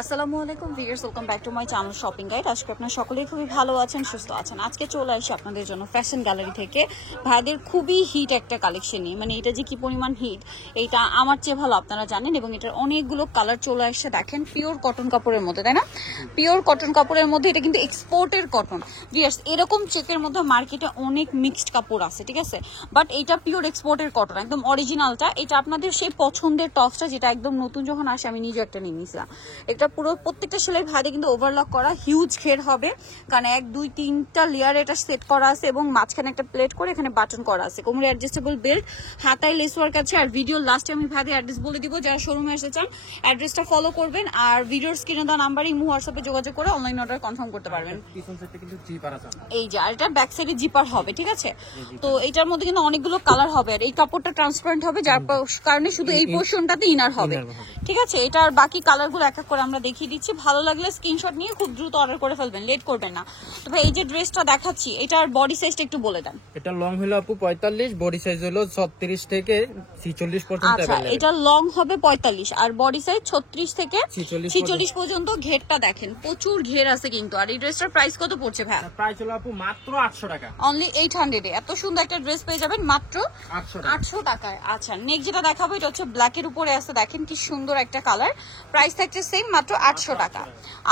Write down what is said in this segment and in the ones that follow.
আসসালামু আলাইকুম viewers, welcome back to my channel shopping guide. আজকে আপনারা সকলেই খুবই ভালো আছেন, সুস্থ আছেন। আজকে চলে আসি আপনাদের জন্য ফ্যাশন গ্যালারি থেকে ভাইদের খুবই হিট একটা কালেকশন নিয়ে। মানে এটা যে কি পরিমাণ হিট এইটা আমার চেয়ে ভালো আপনারা জানেন। এবং এটার অনেকগুলো কালার চলে আসছে, দেখেন পিওর কটন কাপড়ের মধ্যে, তাই না? পিওর কটন কাপড়ের মধ্যে, এটা কিন্তু এক্সপোর্টের কটন। ভিউয়ার্স, এরকম চেকের মধ্যে মার্কেটে অনেক মিক্সড কাপড় আছে, ঠিক আছে, বাট এটা পিওর এক্সপোর্টের কটন, একদম অরিজিনালটা। এটা আপনাদের সেই পছন্দের টপসটা যেটা একদম নতুন যখন আসে, আমি নিজে একটা নিয়ে নিয়েছিলাম। এটা পুরো প্রত্যেকটা সেলাই ভাইদের কিন্তু ওভারলক করা, হিউজ ঘের হবে, কারণ 1 2 3টা লেয়ার এটা সেট করা আছে এবং মাঝখানে একটা প্লেট করে এখানে বাটন করা আছে। কোমরে অ্যাডজাস্টেবল বেল্ট, হাতায় লেস ওয়ার্ক আছে। আর ভিডিও লাস্টে আমি ভাইদের অ্যাড্রেস বলে দিব, যারা শোরুমে আসতে চান অ্যাড্রেসটা ফলো করবেন। আর ভিডিওর স্ক্রিনে দেওয়া নাম্বারে ইমো হোয়াটসঅ্যাপে যোগাযোগ করে অনলাইন অর্ডার কনফার্ম করতে পারবেন। এই যে, আর এটা ব্যাক সাইডে জিপার হবে, ঠিক আছে। তো এটার মধ্যে কিন্তু অনেকগুলো কালার হবে, আর এই কাপড়টা ট্রান্সপারেন্ট হবে, যার কারণে শুধু এই পোর্শনটাতে ইনার হবে, ঠিক আছে। এটার বাকি কালারগুলো এক এক করে আমরা দেখিয়ে দিচ্ছি। ভালো লাগলে স্ক্রিনশট নিয়ে খুব দ্রুত অর্ডার করে ফেলবেন, লেট করবেন না। তো ভাই এই যে ড্রেসটা দেখাচ্ছি, এটার বডি সাইজটা একটু বলে দেন। এটা লং হলো আপু 45, বডি সাইজ হলো 36 থেকে 46 পর্যন্ত আচ্ছা, अवेलेबल। এটা লং হবে 45 আর বডি সাইজ 36 থেকে 46 পর্যন্ত। ঘেরটা দেখেন, প্রচুর ঘের আছে কিন্তু। আর এই ড্রেসটার প্রাইস কত পড়ছে ভাই? প্রাইস হলো আপু মাত্র 800 টাকা, অনলি 800 এ এত সুন্দর একটা ড্রেস পেয়ে যাবেন মাত্র 800 টাকায়। আচ্ছা, নেক্সট যেটা দেখাবো এটা হচ্ছে ব্ল্যাক এর উপরে আছে, দেখেন কি সুন্দর একটা কালার। প্রাইস থাকছে সেম, মাত্র 800 টাকা।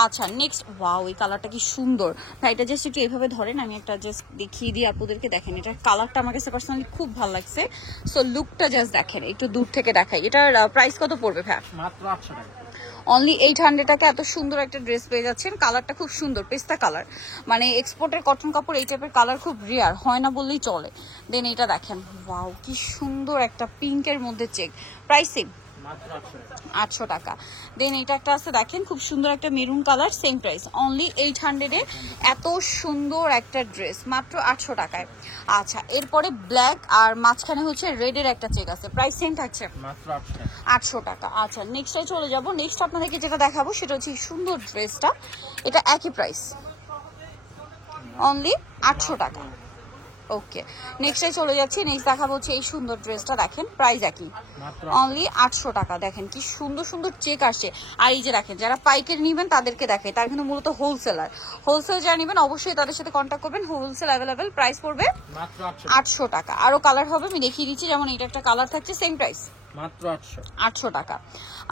আচ্ছা, নেক্সট, ওয়াও, এই কালারটা কি সুন্দর ভাই। এটা জাস্ট একটু এইভাবে ধরেন, আমি একটা জাস্ট দেখিয়ে দিই আপনাদেরকে। দেখেন এটার কালারটা আমার কাছে পার্সোনালি খুব ভালো লাগছে। সো লুকটা জাস্ট দেখেন, একটু দূর থেকে দেখাই। এটার প্রাইস কত পড়বে ভাই? মাত্র 800 টাকা। অনলি 800 টাকা এত সুন্দর একটা ড্রেস পেয়ে যাচ্ছেন। কালারটা খুব সুন্দর, পেস্তা কালার। মানে এক্সপোর্টের কটন কাপড় এই টাইপের কালার খুব রেয়ার, হয় না বললেই চলে। দেন এটা দেখেন, ওয়াও, কি সুন্দর একটা পিঙ্কের মধ্যে চেক। প্রাইস সেম, মাত্র 800 টাকা। দেন এটা একটা আছে, দেখেন খুব সুন্দর একটা maroon colour, same price, only 800 এ এত সুন্দর একটা ড্রেস মাত্র 800 টাকায়। আচ্ছা, এরপরে ব্ল্যাক আর মাঝখানে হচ্ছে রেড এর একটা চেক আছে, প্রাইস সেম থাকছে মাত্র 800 টাকা। 800 টাকা। আচ্ছা, নেক্সটে চলে যাব। নেক্সট আপনাদেরকে যেটা দেখাবো সেটা হচ্ছে এই সুন্দর ড্রেসটা। এটা একই প্রাইস, অনলি 800 টাকা। ওকে, নেক্সটে চলে যাচ্ছি। নেক্সট দেখাবো হচ্ছে এই সুন্দর ড্রেসটা, দেখেন প্রাইস একই, অনলি 800 টাকা। দেখেন কি সুন্দর সুন্দর চেক আসছে। আর এই যে দেখেন, যারা পাইকারি নেবেন তাদেরকে দেখে, তার কিন্তু মূলত হোলসেলার। হোলসেল যারা নেবেন অবশ্যই তাদের সাথে কন্ট্যাক্ট করবেন, হোলসেল অ্যাভেলেবেল। প্রাইস পড়বে মাত্র 800 টাকা। আরো কালার হবে, আমি দেখিয়ে দিচ্ছি। যেমন এটা একটা কালার থাকছে, সেম প্রাইস, মাত্র 800 টাকা।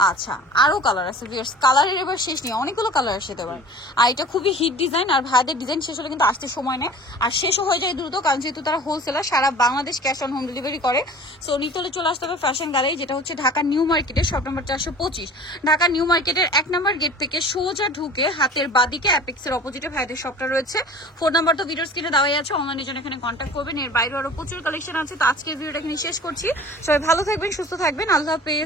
আচ্ছা, আরো কালার আছে ভিউয়ার্স, কালারের এবার শেষ নেই, অনেকগুলো কালার আসে এবার। আর এটা খুবই হিট ডিজাইন, আর ভাইদের ডিজাইন শেষ হলে কিন্তু আসতে সময় নেয়, আর শেষও হয়ে যায় দ্রুত, কারণ যেহেতু তারা হোলসেলার, সারা Bangladesh cash on home delivery করে। সো নিতে হলে চলে আসতে হবে ফ্যাশন গ্যালারি, যেটা হচ্ছে ঢাকা নিউ মার্কেটের শপ নাম্বার 425। ঢাকা নিউ মার্কেটের 1 নম্বর গেট থেকে সোজা ঢুকে হাতের বাদিকে অ্যাপেক্সের অপোজিটে ভাইদের শপটা রয়েছে। ফোন নাম্বার তো ভিডিওর স্ক্রিনে দেওয়াই আছে, অনলাইনের জন্য এখানে কন্ট্যাক্ট করবেন। এর বাইরে আরো প্রচুর কালেকশন আছে। তো আজকের ভিডিওটা এখানে শেষ করছি। সবাই ভালো থাকবেন, সুস্থ থাকবেন, আল্লাহ হাফেজ।